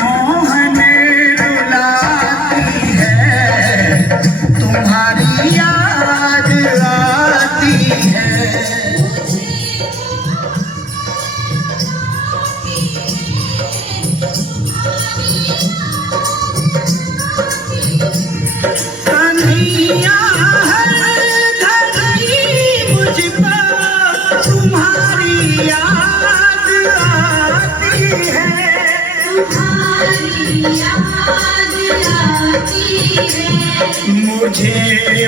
मोहन रुलाती है, तुम्हारी याद आती है। कन्हैया हर घड़ी मुझ पर तुम्हारी याद आती है, तुम्हारी याद आती है। मुझे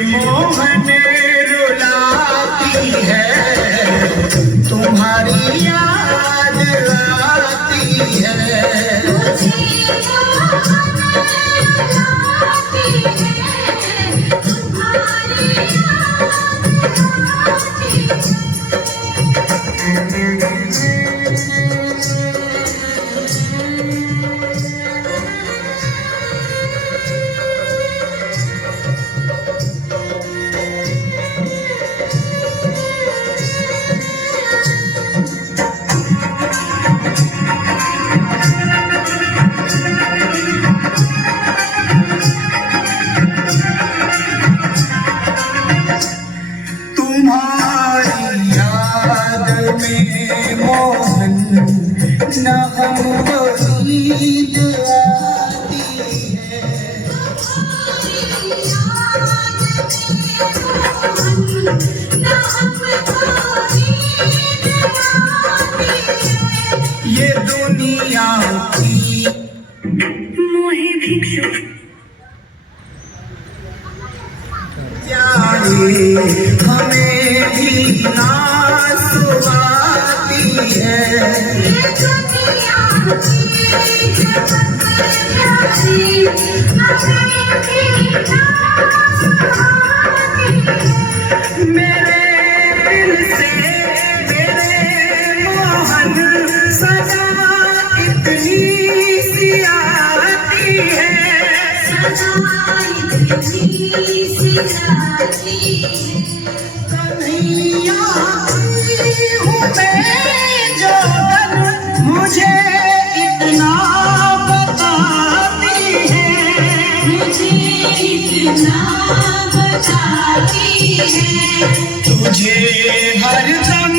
मोहन रुलाती है, तुम्हारी याद आती है। मुझे मोहन न हमको नींद आती है, ये दुनिया की मोहे भिक्षु हमें भी ना सुहाती है। मेरे दिल से मेरे मोहन सजा इतनी सी आती है, कन्हैया हूँ मैं जो मुझे इतना बताती है, मुझे इतना बताती है। तुझे हरदम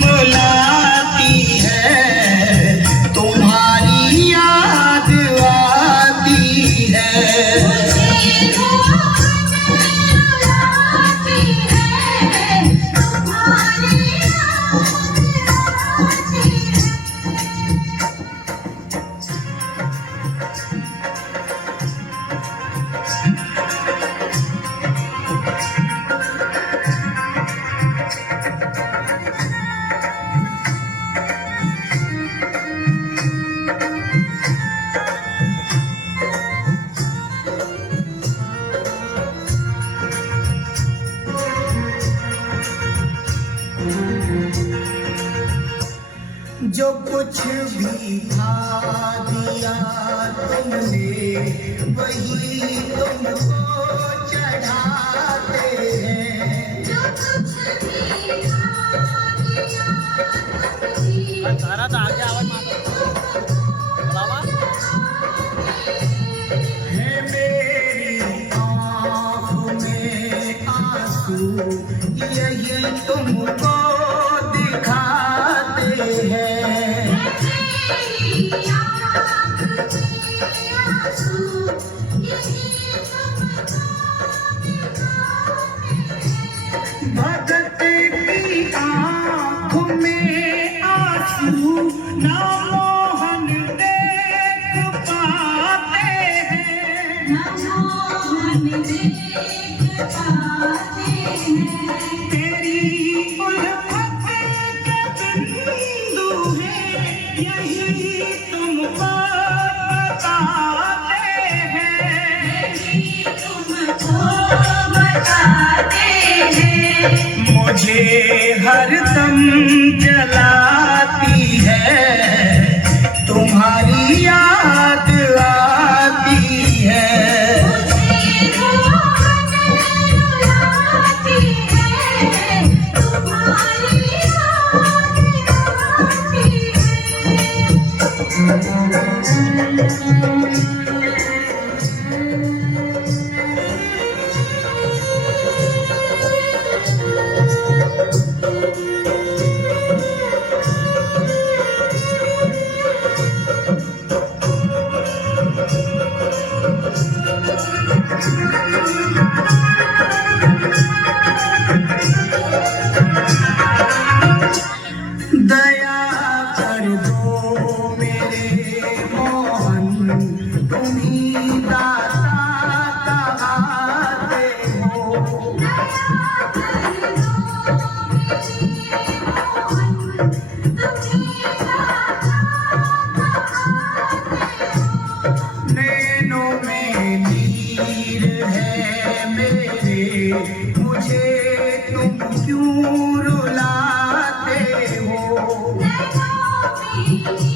बुलाती है, तुम्हारी याद आती है। जो कुछ भी था दिया तुमने, वही तुमको चढ़ाते हैं। जो कुछ भी था दिया तुमने, सारा तो आगे आवाज है मेरी आँखों में आंसू, यही तुमको दिखाते हैं। भगत की आँखों में आंसू ना मोहन देख पाते हैं, ना मोहन देख पाते हैं। तेरी उल्फत के बिंदु है, यही तुमको बताते हैं, यही तुमको बताते हैं। मुझे हरदम जलाती है, तुम्हारी याद आती है। मुझे है।